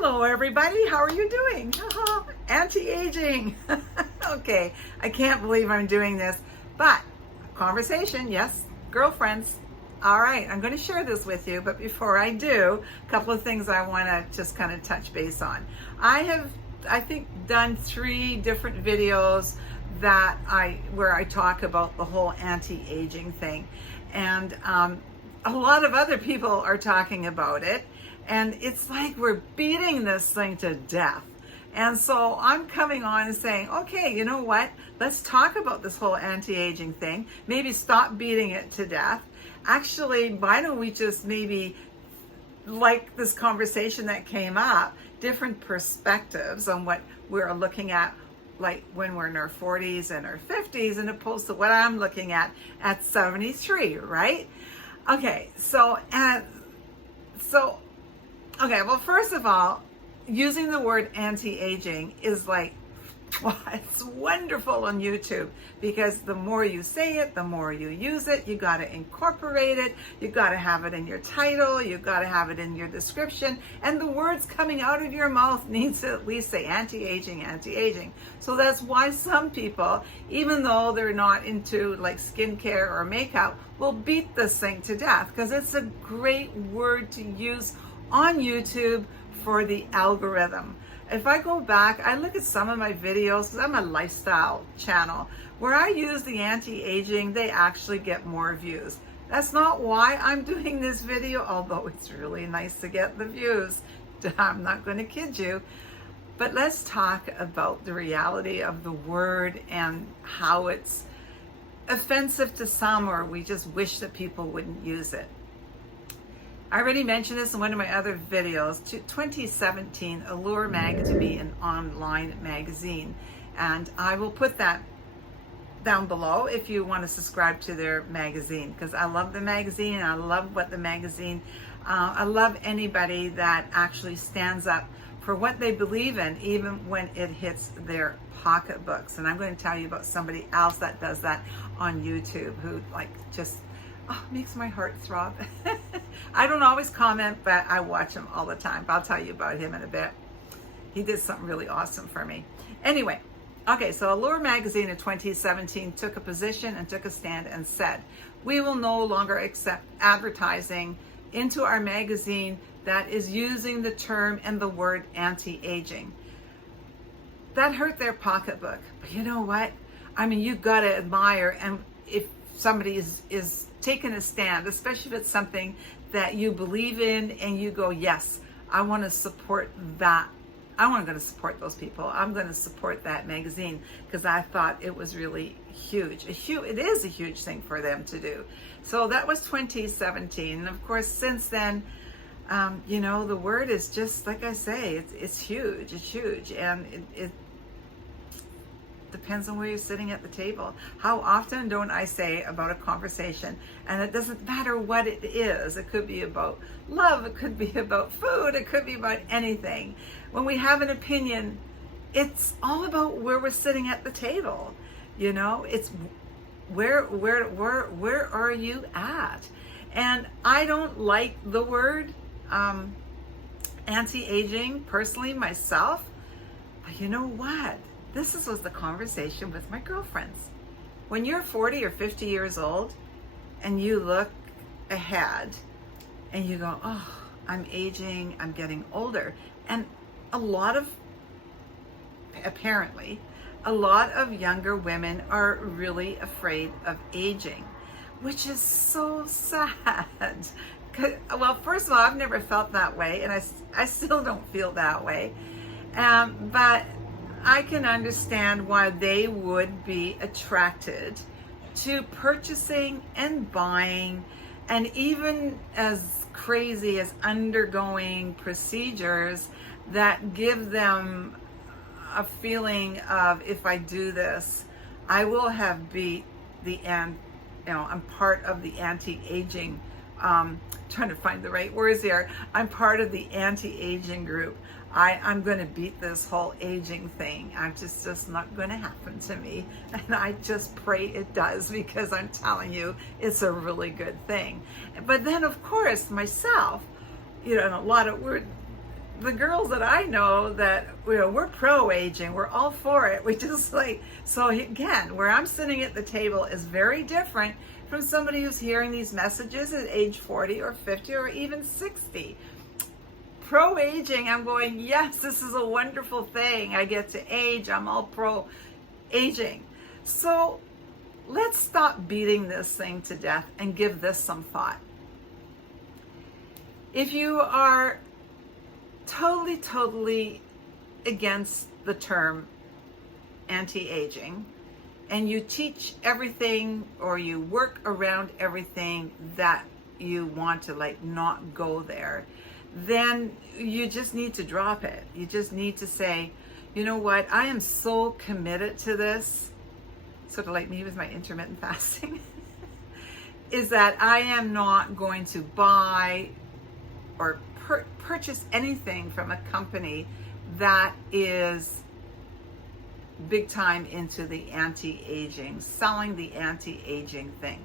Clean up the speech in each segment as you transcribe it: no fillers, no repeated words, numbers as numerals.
Hello everybody, how are you doing? Anti-aging. Okay, I can't believe I'm doing this, but conversation, yes, girlfriends. All right, I'm going to share this with you, but before I do, a couple of things I want to just kind of touch base on. I think, done 3 different videos where I talk about the whole anti-aging thing, and a lot of other people are talking about it, and it's like we're beating this thing to death. And so I'm coming on and saying, okay, you know what? Let's talk about this whole anti-aging thing. Maybe stop beating it to death. Actually, why don't we just maybe, like this conversation that came up, different perspectives on what we're looking at, like when we're in our 40s and our 50s, and opposed to what I'm looking at 73, right? Okay, okay, well, first of all, using the word anti-aging is like, well, it's wonderful on YouTube, because the more you say it, the more you use it. You got to incorporate it. You got to have it in your title. You got to have it in your description. And the words coming out of your mouth needs to at least say anti-aging, anti-aging. So that's why some people, even though they're not into like skincare or makeup, will beat this thing to death, because it's a great word to use on YouTube for the algorithm. If I go back, I look at some of my videos, because I'm a lifestyle channel, where I use the anti-aging, they actually get more views. That's not why I'm doing this video, although it's really nice to get the views. I'm not going to kid you. But let's talk about the reality of the word and how it's offensive to some, or we just wish that people wouldn't use it. I already mentioned this in one of my other videos. 2017, Allure Magazine to be an online magazine, and I will put that down below if you want to subscribe to their magazine, because I love the magazine and I love what the magazine, I love anybody that actually stands up for what they believe in, even when it hits their pocketbooks. And I'm going to tell you about somebody else that does that on YouTube, who like just makes my heart throb. I don't always comment, but I watch him all the time. I'll tell you about him in a bit. He did something really awesome for me. Anyway, okay, so Allure Magazine in 2017 took a position and took a stand and said, we will no longer accept advertising into our magazine that is using the term and the word anti-aging. That hurt their pocketbook. But you know what? I mean, you've got to admire, and if somebody is taking a stand, especially if it's something that you believe in and you go, yes, I want to support that. I'm going to support those people. I'm going to support that magazine, because I thought it was really huge. It is a huge thing for them to do. So that was 2017. And of course, since then, you know, the word is just, like I say, it's huge. It's huge. And it depends on where you're sitting at the table. How often don't I say about a conversation, and it doesn't matter what it is. It could be about love, it could be about food, it could be about anything. When we have an opinion, it's all about where we're sitting at the table. You know, it's where are you at? And I don't like the word anti-aging personally myself, but you know what? This was the conversation with my girlfriends. When you're 40 or 50 years old and you look ahead and you go, oh, I'm aging, I'm getting older. And apparently, a lot of younger women are really afraid of aging, which is so sad. Well, first of all, I've never felt that way, and I still don't feel that way. But I can understand why they would be attracted to purchasing and buying, and even as crazy as undergoing procedures that give them a feeling of, if I do this, I will have beat the end. You know, I'm part of the anti-aging, trying to find the right words here. I'm part of the anti-aging group. I'm going to beat this whole aging thing. It's just not going to happen to me. And I just pray it does, because I'm telling you, it's a really good thing. But then, of course, myself, you know, and a lot of the girls that I know that, we're pro-aging, we're all for it. We just like, so again, where I'm sitting at the table is very different from somebody who's hearing these messages at age 40 or 50 or even 60. Pro-aging, I'm going, yes, this is a wonderful thing. I get to age, I'm all pro-aging. So let's stop beating this thing to death and give this some thought. If you are totally against the term anti-aging, and you teach everything or you work around everything that you want to like not go there, then you just need to drop it. You just need to say, you know what, I am so committed to this, sort of like me with my intermittent fasting, is that I am not going to buy or purchase anything from a company that is big time into the anti-aging, selling the anti-aging thing.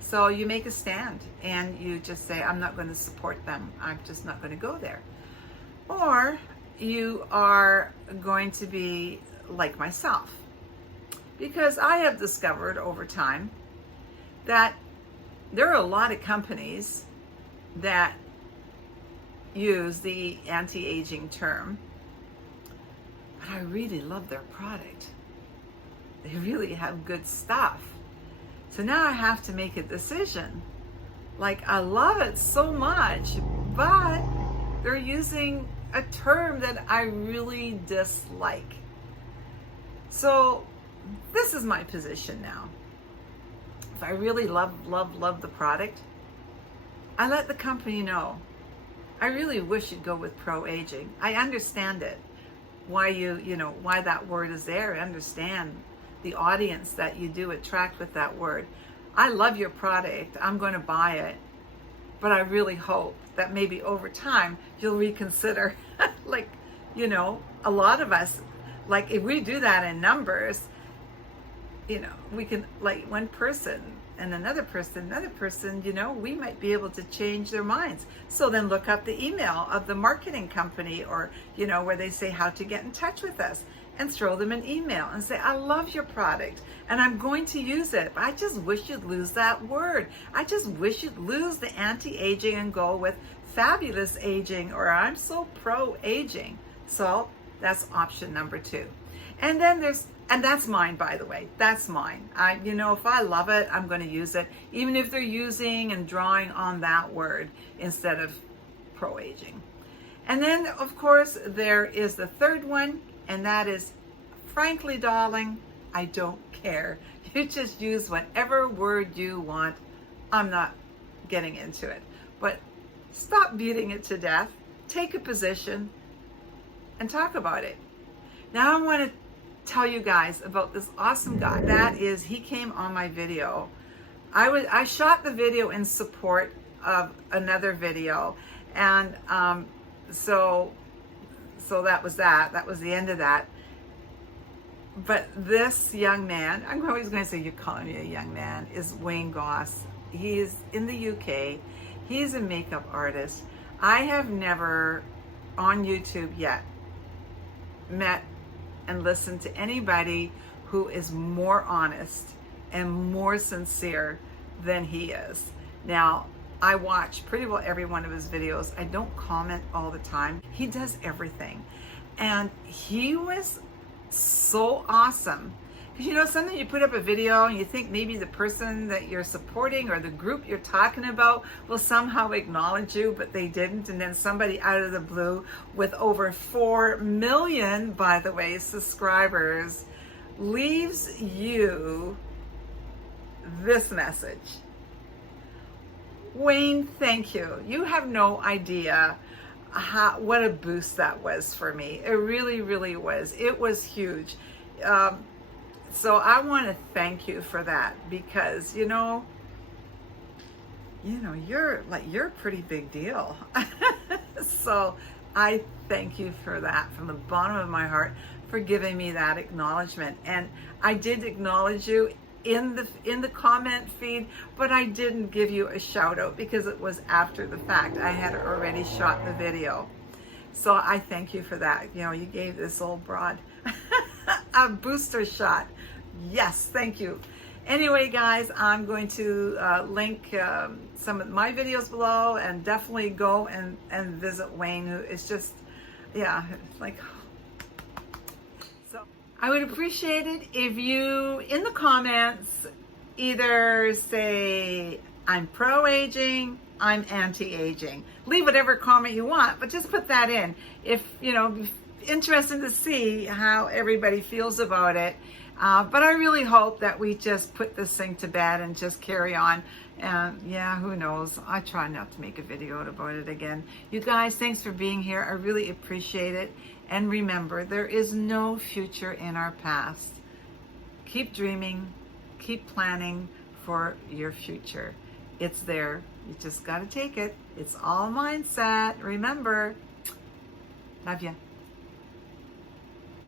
So you make a stand and you just say, I'm not going to support them. I'm just not going to go there. Or you are going to be like myself, because I have discovered over time that there are a lot of companies that use the anti-aging term, but I really love their product. They really have good stuff. So now I have to make a decision. Like, I love it so much, but they're using a term that I really dislike. So this is my position now. If I really love the product, I let the company know. I really wish you'd go with pro-aging. I understand it. Why why that word is there. I understand the audience that you do attract with that word. I love your product. I'm going to buy it. But I really hope that maybe over time you'll reconsider. Like, a lot of us, like if we do that in numbers, we can, like one person and another person, we might be able to change their minds. So then look up the email of the marketing company, or, where they say how to get in touch with us, and throw them an email and say, I love your product and I'm going to use it. I just wish you'd lose that word. I just wish you'd lose the anti-aging and go with fabulous aging, or I'm so pro-aging. So that's option number 2. And then and that's mine, by the way. That's mine. If I love it, I'm going to use it, even if they're using and drawing on that word instead of pro-aging. And then, of course, there is the third one, and that is, frankly, darling, I don't care. You just use whatever word you want. I'm not getting into it. But stop beating it to death. Take a position and talk about it. Now I want to tell you guys about this awesome guy. That is, he came on my video. I shot the video in support of another video, and so that was that. That was the end of that. But this young man, I'm always going to say you're calling me a young man, is Wayne Goss. He's in the UK. He's a makeup artist. I have never on YouTube yet met and listened to anybody who is more honest and more sincere than he is. Now, I watch pretty well every one of his videos. I don't comment all the time. He does everything. And he was so awesome. Because sometimes you put up a video and you think maybe the person that you're supporting or the group you're talking about will somehow acknowledge you, but they didn't. And then somebody out of the blue with over 4 million, by the way, subscribers leaves you this message. Wayne, thank you. You have no idea what a boost that was for me. It really, really was. It was huge. So I want to thank you for that, because you're a pretty big deal. So I thank you for that from the bottom of my heart, for giving me that acknowledgement. And I did acknowledge you in the comment feed, but I didn't give you a shout out because it was after the fact. I had already shot the video. So I thank you for that. You know, you gave this old broad a booster shot. Yes, thank you. Anyway, guys, I'm going to link some of my videos below, and definitely go and visit Wayne, who is just, yeah, like, so I would appreciate it if you, in the comments, either say, I'm pro-aging, I'm anti-aging. Leave whatever comment you want, but just put that in. If, you know, interested to see how everybody feels about it. But I really hope that we just put this thing to bed and just carry on. And yeah, who knows? I try not to make a video about it again. You guys, thanks for being here. I really appreciate it. And remember, there is no future in our past. Keep dreaming, keep planning for your future. It's there. You just got to take it. It's all mindset. Remember, love ya.